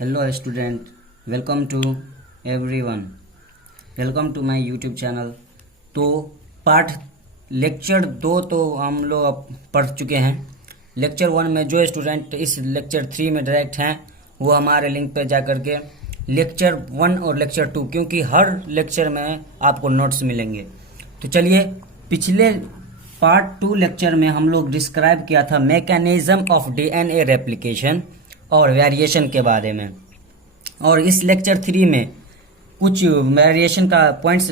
Hello student, welcome to everyone. Welcome to my YouTube channel. तो part lecture 2 तो हम लोग अब पढ़ चुके हैं। लेक्चर 1 में जो स्टूडेंट इस लेक्चर 3 में डायरेक्ट हैं वो हमारे लिंक पे जा कर के लेक्चर 1 और लेक्चर 2, क्योंकि हर लेक्चर में आपको नोट्स मिलेंगे। तो चलिए, पिछले पार्ट 2 लेक्चर में हम लोग डिस्क्राइब किया था मैकेनिज्म ऑफ डीएनए रेप्लिकेशन और वेरिएशन के बारे में, और इस लेक्चर 3 में कुछ वेरिएशन का पॉइंट्स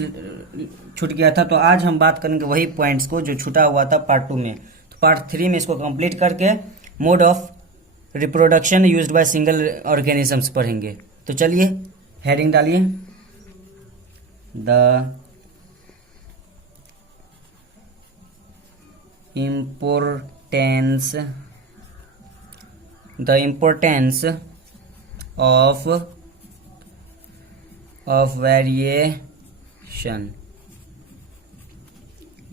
छूट गया था। तो आज हम बात करेंगे वही पॉइंट्स को जो छूटा हुआ था पार्ट 2 में। तो पार्ट 3 में इसको कंप्लीट करके mode of reproduction used by single organisms पढ़ेंगे। तो चलिए हेडिंग डालिए, द importance of वेरिएशन।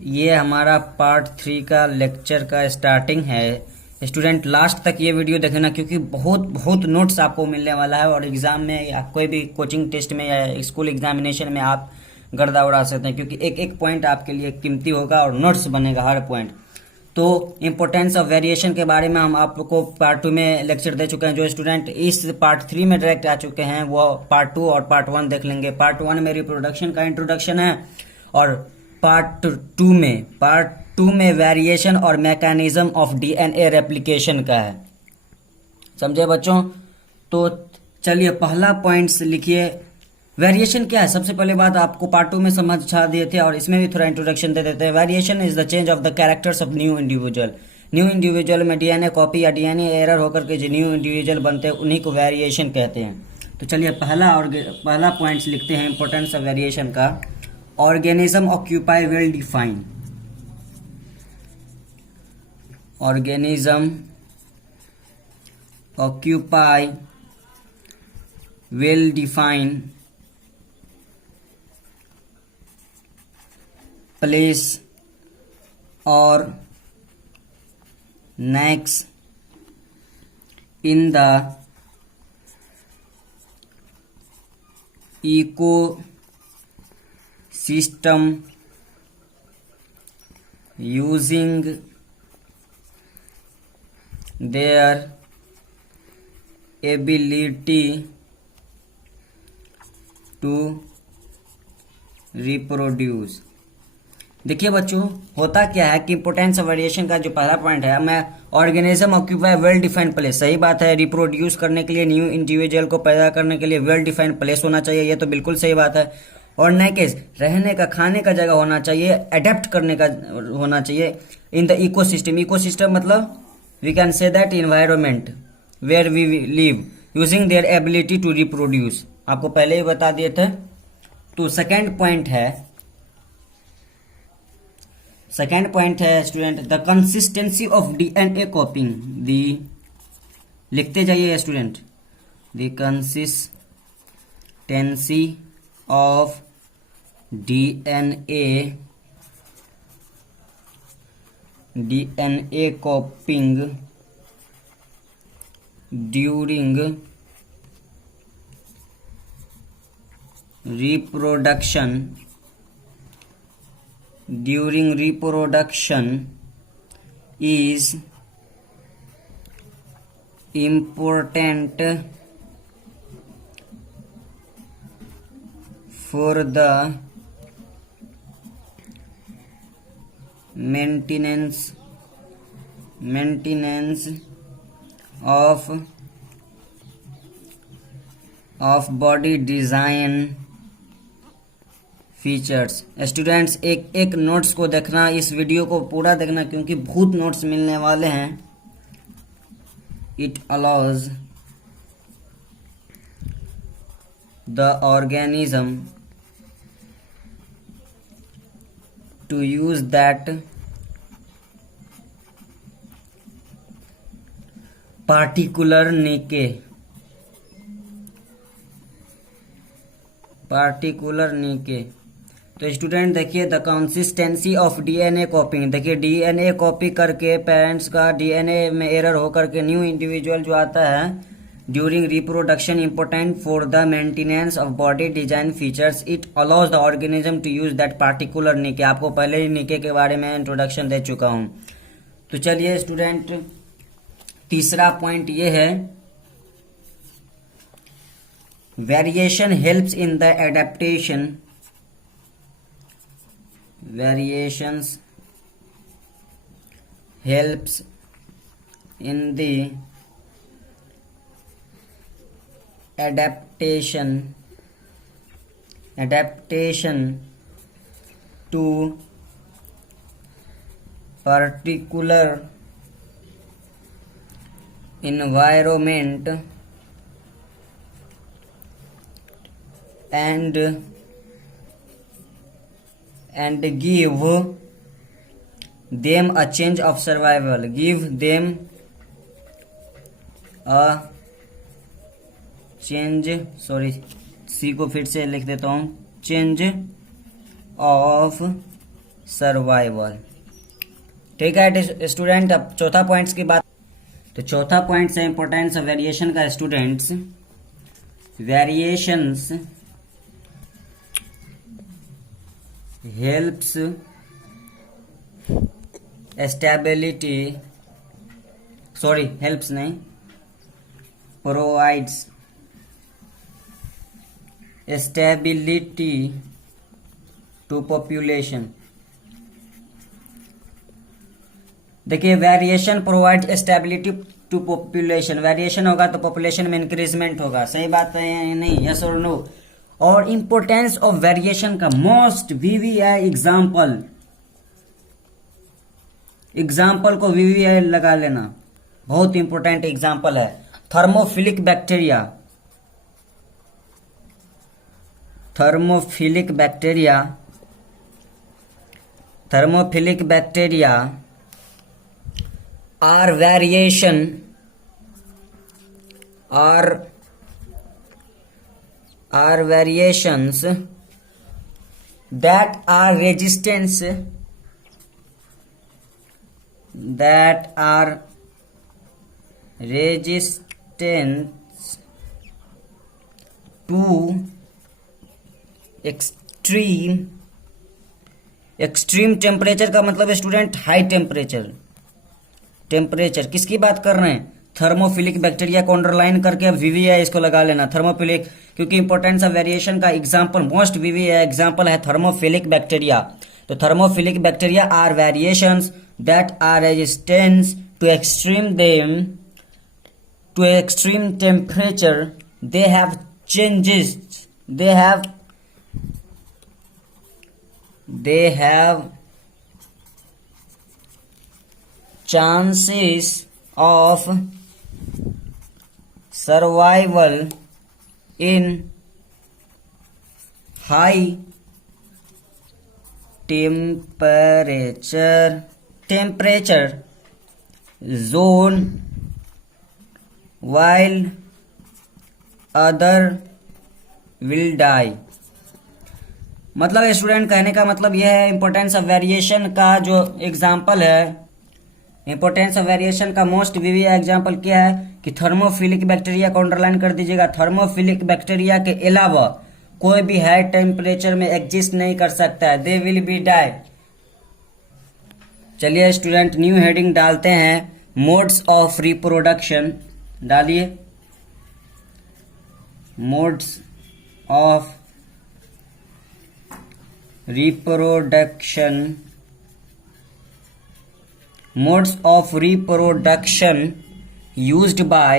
ये हमारा पार्ट 3 का लेक्चर का स्टार्टिंग है। स्टूडेंट लास्ट तक ये वीडियो देखना, क्योंकि बहुत नोट्स आपको मिलने वाला है, और एग्जाम में या कोई भी कोचिंग टेस्ट में या स्कूल एग्जामिनेशन में आप गर्दा उड़ा सकते हैं, क्योंकि एक एक पॉइंट आपके लिए कीमती होगा और नोट्स बनेगा हर पॉइंट। तो इम्पोर्टेंस ऑफ वेरिएशन के बारे में हम आपको पार्ट 2 में लेक्चर दे चुके हैं। जो स्टूडेंट इस पार्ट 3 में डायरेक्ट आ चुके हैं वो पार्ट 2 और पार्ट 1 देख लेंगे। पार्ट 1 में रिप्रोडक्शन का इंट्रोडक्शन है, और पार्ट 2 में वेरिएशन और मैकेनिज्म ऑफ डीएनए रेप्लिकेशन का है। समझे बच्चों? तो चलिए पहला पॉइंट्स लिखिए। वेरिएशन क्या है? सबसे पहले बात आपको पार्ट 2 में समझा दिए थे, और इसमें भी थोड़ा इंट्रोडक्शन दे देते हैं। Variation is the change of the characters of new individual में डीएनए कॉपी या डीएनए एरर होकर के जो न्यू इंडिविजुअल बनते हैं उन्हीं को वेरिएशन कहते हैं। तो चलिए पहला पॉइंट्स लिखते हैं इंपॉर्टेंस ऑफ वेरिएशन का। Organism occupy well define. Organism occupy well define place or next in the ecosystem using their ability to reproduce। देखिए बच्चों, होता क्या है कि इंपोर्टेंस ऑफ वेरिएशन का जो पहला पॉइंट है, मैं organism occupy well defined place. सही बात है, रिप्रोड्यूस करने के लिए, न्यू इंडिविजुअल को पैदा करने के लिए वेल डिफाइंड प्लेस होना चाहिए, ये तो बिल्कुल सही बात है। और नए केस रहने का, खाने का जगह होना चाहिए, अडेप्ट करने का होना चाहिए इन द इकोसिस्टम। इकोसिस्टम मतलब we can say that environment where we live using their ability to reproduce. आपको पहले ही बता दिए थे। तो सेकेंड पॉइंट है student, the consistency of DNA copying. लिखते जाइए student, the consistency of DNA copying during reproduction is important for the maintenance of body design features. Students एक नोट्स को देखना, इस वीडियो को पूरा देखना, क्योंकि बहुत नोट्स मिलने वाले हैं। It allows the organism to use that particular niche. तो स्टूडेंट देखिए, the consistency of DNA copying. देखिए डीएनए कॉपी करके पेरेंट्स का डीएनए में एरर हो करके न्यू इंडिविजुअल जो आता है, during reproduction important for the maintenance of body design features. It allows the organism to use that particular निके. आपको पहले ही निके के बारे में इंट्रोडक्शन दे चुका हूं. तो चलिए स्टूडेंट, तीसरा पॉइंट ये है, variation helps in the adaptation. Variations helps in the adaptation to particular environment and give them a change of survival. Give them a change, sorry C को फिर से लिख देता हूं, चेंज ऑफ सर्वाइवल. ठीक है स्टूडेंट. अब चौथा पॉइंट्स की बात. तो चौथा पॉइंट है इंपॉर्टेंस ऑफ वेरिएशन का. Students, variations helps stability, sorry helps नहीं, प्रोवाइड्स स्टेबिलिटी टू पॉपुलेशन. देखिए, variation provide stability to population. Variation होगा तो पॉपुलेशन में इंक्रीजमेंट होगा. सही बात है या नहीं? यस और नो? और इंपोर्टेंस ऑफ वेरिएशन का मोस्ट वीवीआई एग्जाम्पल को वीवीआई लगा लेना, बहुत इंपॉर्टेंट एग्जाम्पल है. Thermophilic bacteria are variations that are resistance to extreme temperature का मतलब स्टूडेंट हाई टेम्परेचर किसकी बात कर रहे हैं? थर्मोफिलिक बैक्टीरिया को अंडरलाइन करके अब वीवीआई इसको लगा लेना. थर्मोफिलिक, क्योंकि इंपॉर्टेंस ऑफ वेरिएशन का एग्जांपल, मोस्ट वीवीआई एग्जांपल है थर्मोफिलिक बैक्टीरिया. तो thermophilic bacteria are variations that are resistance to extreme temperature. They have chances of survival in high temperature zone while other will die. मतलब student, कहने का मतलब यह है, importance of variation का जो एग्जाम्पल है, इंपॉर्टेंस ऑफ वेरिएशन का मोस्ट वीवीआई एग्जाम्पल क्या है कि थर्मोफिलिक बैक्टीरिया को अंडरलाइन कर दीजिएगा. थर्मोफिलिक बैक्टीरिया के अलावा कोई भी हाई टेम्परेचर में एग्जिस्ट नहीं कर सकता है. They will be die. चलिए स्टूडेंट, न्यू हेडिंग डालते हैं, मोड्स ऑफ रिप्रोडक्शन. डालिए, modes of reproduction used by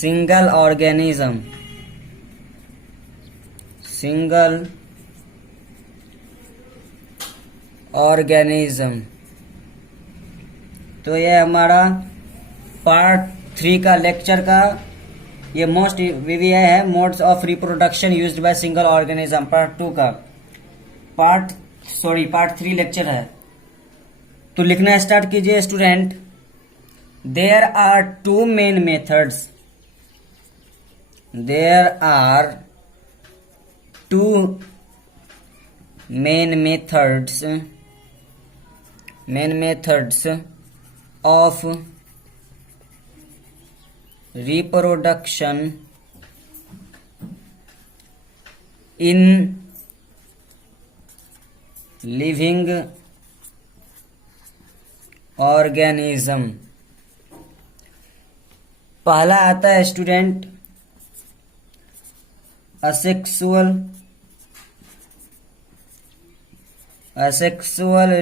single organism तो ये हमारा पार्ट 3 का लेक्चर का ये मोस्ट वीवीआई है, modes of reproduction used by single organism. Part 2 का पार्ट 3 लेक्चर है. तो लिखना स्टार्ट कीजिए student. There are two main methods. of reproduction in living organism। पहला आता है स्टूडेंट असेक्सुअल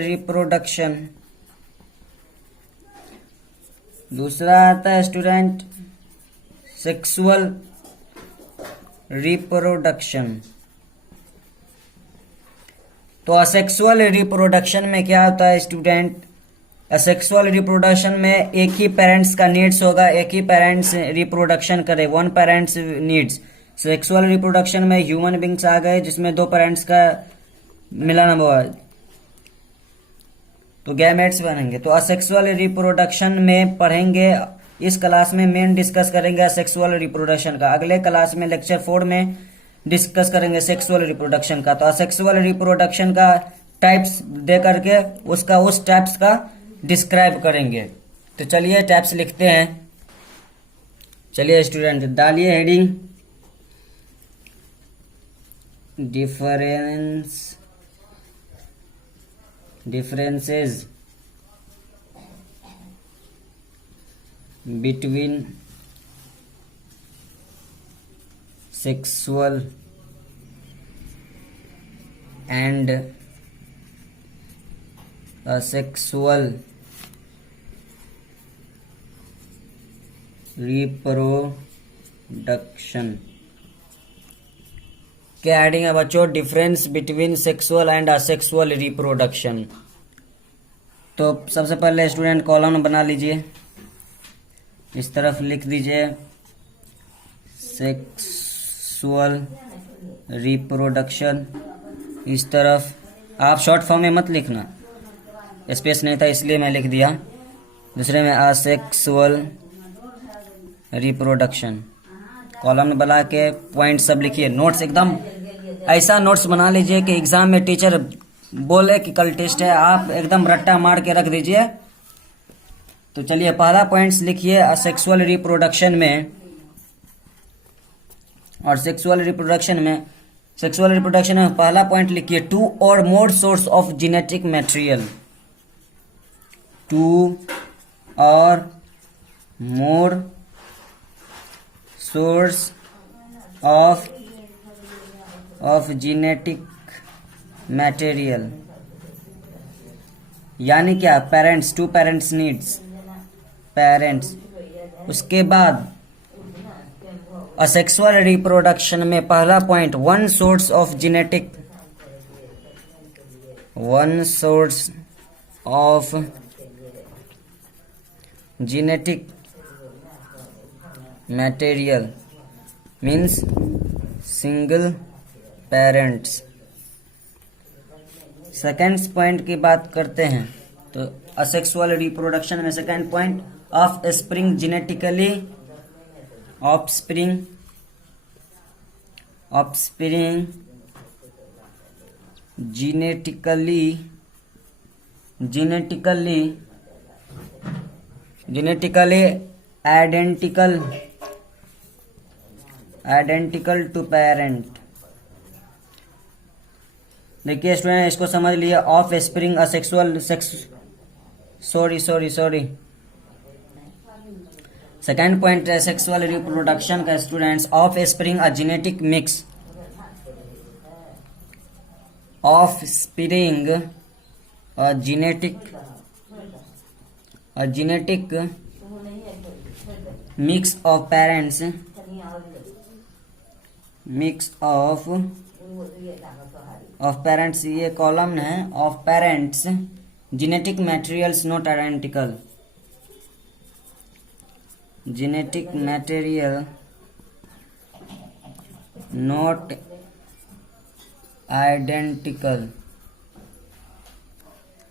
रिप्रोडक्शन। दूसरा आता है स्टूडेंट सेक्सुअल रिप्रोडक्शन। तो असेक्सुअल रिप्रोडक्शन में क्या होता है स्टूडेंट, असेक्सुअल रिप्रोडक्शन में एक ही पेरेंट्स का नीड्स होगा, एक ही पेरेंट्स रिप्रोडक्शन करे, one parents needs. Sexual reproduction में ह्यूमन बींग्स आ गए जिसमें दो पेरेंट्स का मिलन हुआ तो गैमेट्स बनेंगे। तो असेक्सुअल रिप्रोडक्शन में पढ़ेंगे, इस क्लास में मेन डिस्कस करेंगे असेक्सुअल रिप्रोडक्शन का। अगले क्लास में लेक्चर 4 में डिस्कस करेंगे सेक्सुअल रिप्रोडक्शन का। तो असेक्सुअल रिप्रोडक्शन का टाइप्स दे करके उसका उस टाइप्स का डिस्क्राइब करेंगे। तो चलिए टाइप्स लिखते हैं। चलिए स्टूडेंट डालिए heading differences between sexual and asexual reproduction। क्या एडिंग है बच्चों, difference between sexual and asexual reproduction. तो सबसे पहले स्टूडेंट कॉलम बना लीजिए, इस तरफ लिख दीजिए सेक्सुअल रिप्रोडक्शन, इस तरफ आप शॉर्ट फॉर्म में मत लिखना, स्पेस नहीं था इसलिए मैं लिख दिया। दूसरे में असेक्सुअल रिप्रोडक्शन। कॉलम बना के पॉइंट सब लिखिए। नोट्स एकदम ऐसा नोट्स बना लीजिए कि एग्जाम में टीचर बोले कि कल टेस्ट है, आप एकदम रट्टा मार के रख दीजिए। तो चलिए पहला पॉइंट्स लिखिए असेक्सुअल रिप्रोडक्शन में। और सेक्सुअल रिप्रोडक्शन में पहला पॉइंट लिखिए 2 और मोर सोर्स ऑफ जेनेटिक मटेरियल। 2 और मोर सोर्स ऑफ जेनेटिक मटेरियल, यानी क्या, पेरेंट्स, 2 पेरेंट्स नीड्स, पेरेंट्स। उसके बाद असेक्सुअल रिप्रोडक्शन में पहला point 1 source of genetic material means single parents. Second point की बात करते हैं तो असेक्सुअल रिप्रोडक्शन में second point offspring genetically identical to parent. देखिए स्टूडेंट इसको समझ लिए, offspring asexual sorry second point है सेक्सुअल रिप्रोडक्शन का students, offspring a genetic mix, offspring a genetic mix of parents, of parents, ये column है, of parents genetic materials not identical, genetic material not identical.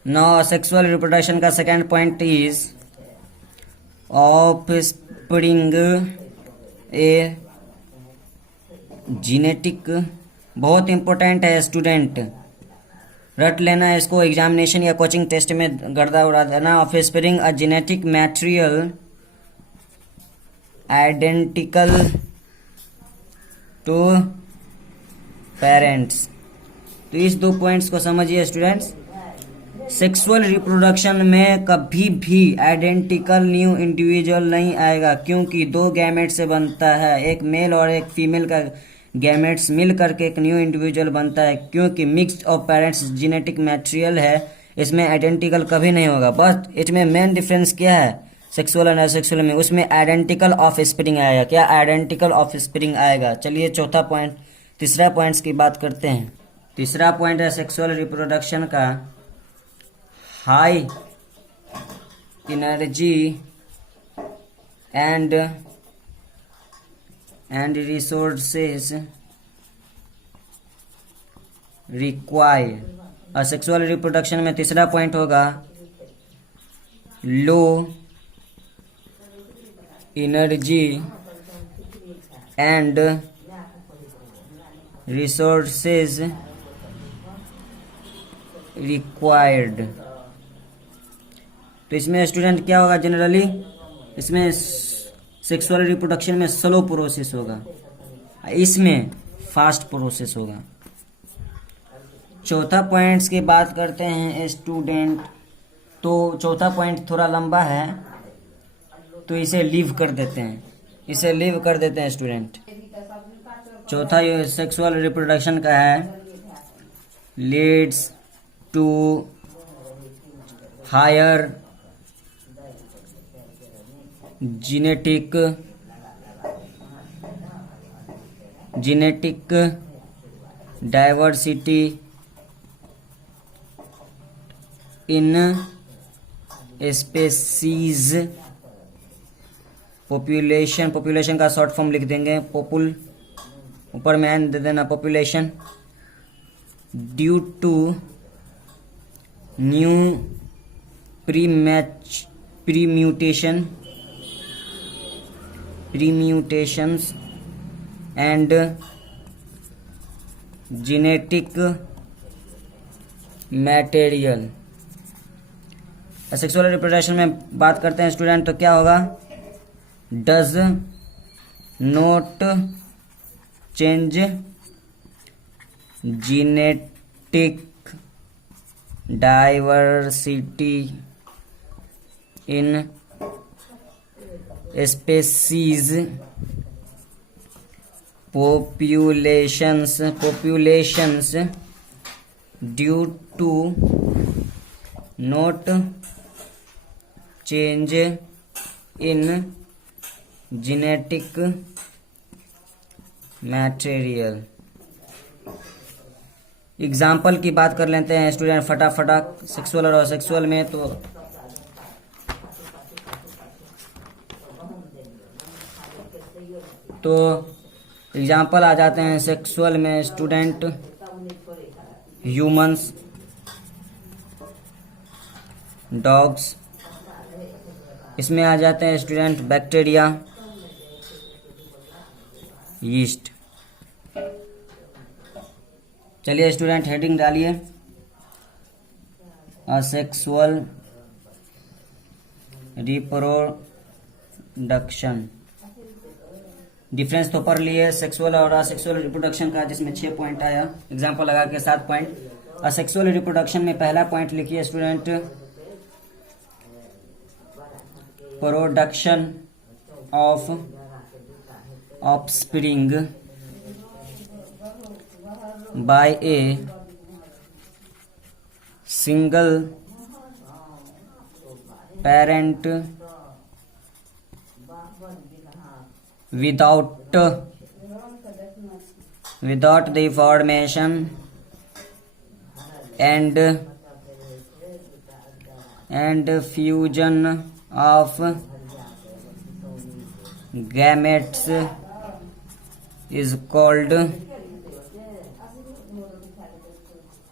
Now sexual reproduction का second point is offspring a genetic, बहुत important है student, रट लेना इसको, examination या coaching test में गर्दा उड़ा देना। Offspring a genetic material identical to parents. तो इस दो पॉइंट्स को समझिए स्टूडेंट्स। सेक्सुअल रिप्रोडक्शन में कभी भी आइडेंटिकल न्यू इंडिविजुअल नहीं आएगा, क्योंकि दो गैमेट से बनता है, एक मेल और एक फीमेल का गैमेट्स मिल करके एक न्यू इंडिविजुअल बनता है। क्योंकि mixed of parents genetic material है, इसमें आइडेंटिकल कभी नहीं होगा। बट इसमें मेन डिफरेंस क्या है सेक्सुअल और असेक्सुअल में, उसमें आइडेंटिकल ऑफ स्प्रिंग आएगा। क्या आइडेंटिकल ऑफ स्प्रिंग आएगा। चलिए चौथा पॉइंट, तीसरा पॉइंट्स की बात करते हैं। तीसरा पॉइंट है सेक्सुअल रिप्रोडक्शन का high energy and resources required. और सेक्सुअल रिप्रोडक्शन में तीसरा पॉइंट होगा low energy and resources required. तो इसमें स्टूडेंट क्या होगा, जनरली इसमें सेक्सुअल रिप्रोडक्शन में स्लो प्रोसेस होगा, इसमें फास्ट प्रोसेस होगा। चौथा पॉइंट्स की बात करते हैं स्टूडेंट। तो चौथा पॉइंट थोड़ा लंबा है, तो इसे लीव कर देते हैं, इसे लीव कर देते हैं स्टूडेंट। चौथा ये सेक्सुअल रिप्रोडक्शन का है leads to higher genetic diversity in species population का शॉर्ट फॉर्म लिख देंगे, ऊपर में एन दे देना population. Due to new premutations and genetic material. Sexual reproduction में बात करते हैं स्टूडेंट, तो क्या होगा, does not change genetic diversity in species populations due to not change in genetic material। Example की बात कर लेते हैं स्टूडेंट फटाफट सेक्सुअल और असेक्सुअल में। तो एग्जाम्पल आ जाते हैं सेक्सुअल में स्टूडेंट ह्यूमंस, डॉग्स। इसमें आ जाते हैं स्टूडेंट बैक्टीरिया, यीस्ट। चलिए स्टूडेंट हेडिंग डालिए असेक्सुअल रिप्रोडक्शन। डिफरेंस तो पढ़ लिए सेक्सुअल और असेक्सुअल रिप्रोडक्शन का, जिसमें 6 पॉइंट आया। एग्जांपल लगा के 7 पॉइंट। असेक्सुअल रिप्रोडक्शन में पहला पॉइंट लिखिए student, production of offspring by a single parent without the formation and fusion of gametes is called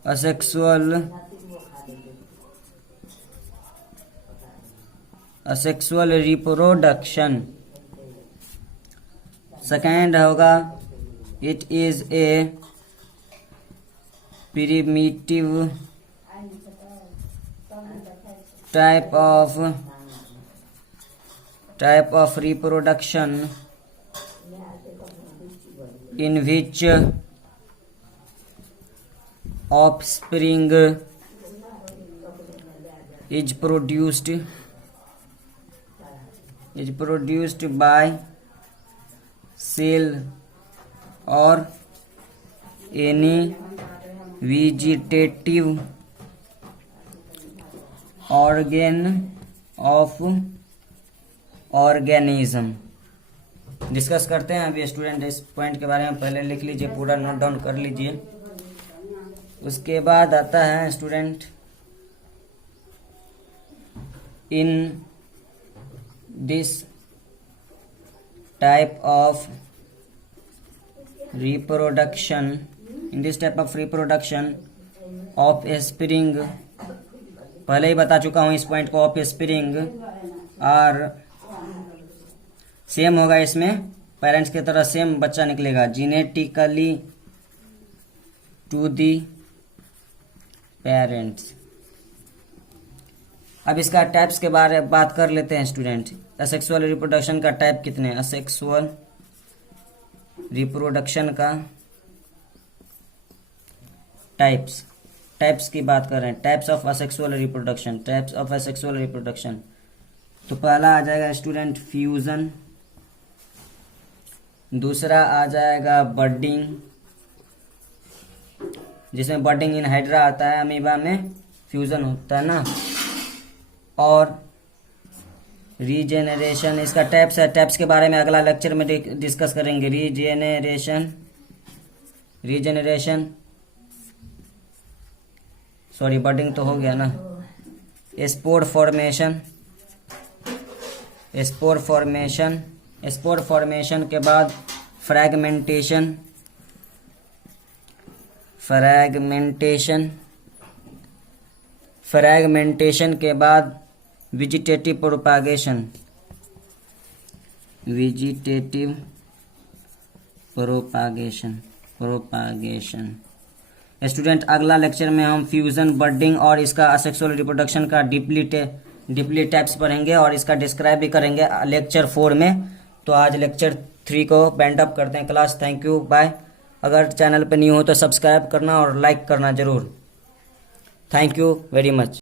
asexual reproduction। Second होगा it is a primitive type of reproduction in which offspring is produced by cell or any vegetative organ of organism। Discuss करते हैं अभी student, इस point के बारे में पहले लिख लीजिए, पूरा नोट डाउन कर लीजिए। उसके बाद आता है student, in this type of reproduction of spring, पहले ही बता चुका हूं इस पॉइंट को, ऑफ स्प्रिंग आर सेम होगा, इसमें पेरेंट्स की तरह सेम बच्चा निकलेगा, जीनेटिकली टू दी पेरेंट्स। अब इसका टाइप्स के बारे में बात कर लेते हैं स्टूडेंट। असेक्सुअल रिप्रोडक्शन का टाइप कितने? असेक्सुअल रिप्रोडक्शन का टाइप्स की बात कर रहे हैं, टाइप्स ऑफ असेक्सुअल रिप्रोडक्शन। तो पहला आ जाएगा स्टूडेंट फ्यूजन, दूसरा आ जाएगा बडिंग, जिसमें बडिंग इन हाइड्रा आता है, अमीबा में फ्यूजन होता है ना, और रीजेनरेशन इसका टाइप्स है। टाइप्स के बारे में अगला लेक्चर में डिस्कस करेंगे। रीजेनरेशन सॉरी बडिंग तो हो गया ना। स्पोर फॉर्मेशन के बाद फ्रैगमेंटेशन के बाद वेजिटेटिव प्रोपागेशन स्टूडेंट, अगला लेक्चर में हम फ्यूजन, बडिंग और इसका असेक्सुअल रिप्रोडक्शन का डीपली टाइप्स पढ़ेंगे और इसका डिस्क्राइब भी करेंगे लेक्चर 4 में। तो आज लेक्चर 3 को बैंड अप करते हैं क्लास। Thank you, bye. अगर चैनल पे न्यू हो तो सब्सक्राइब करना और लाइक करना जरूर। Thank you very much.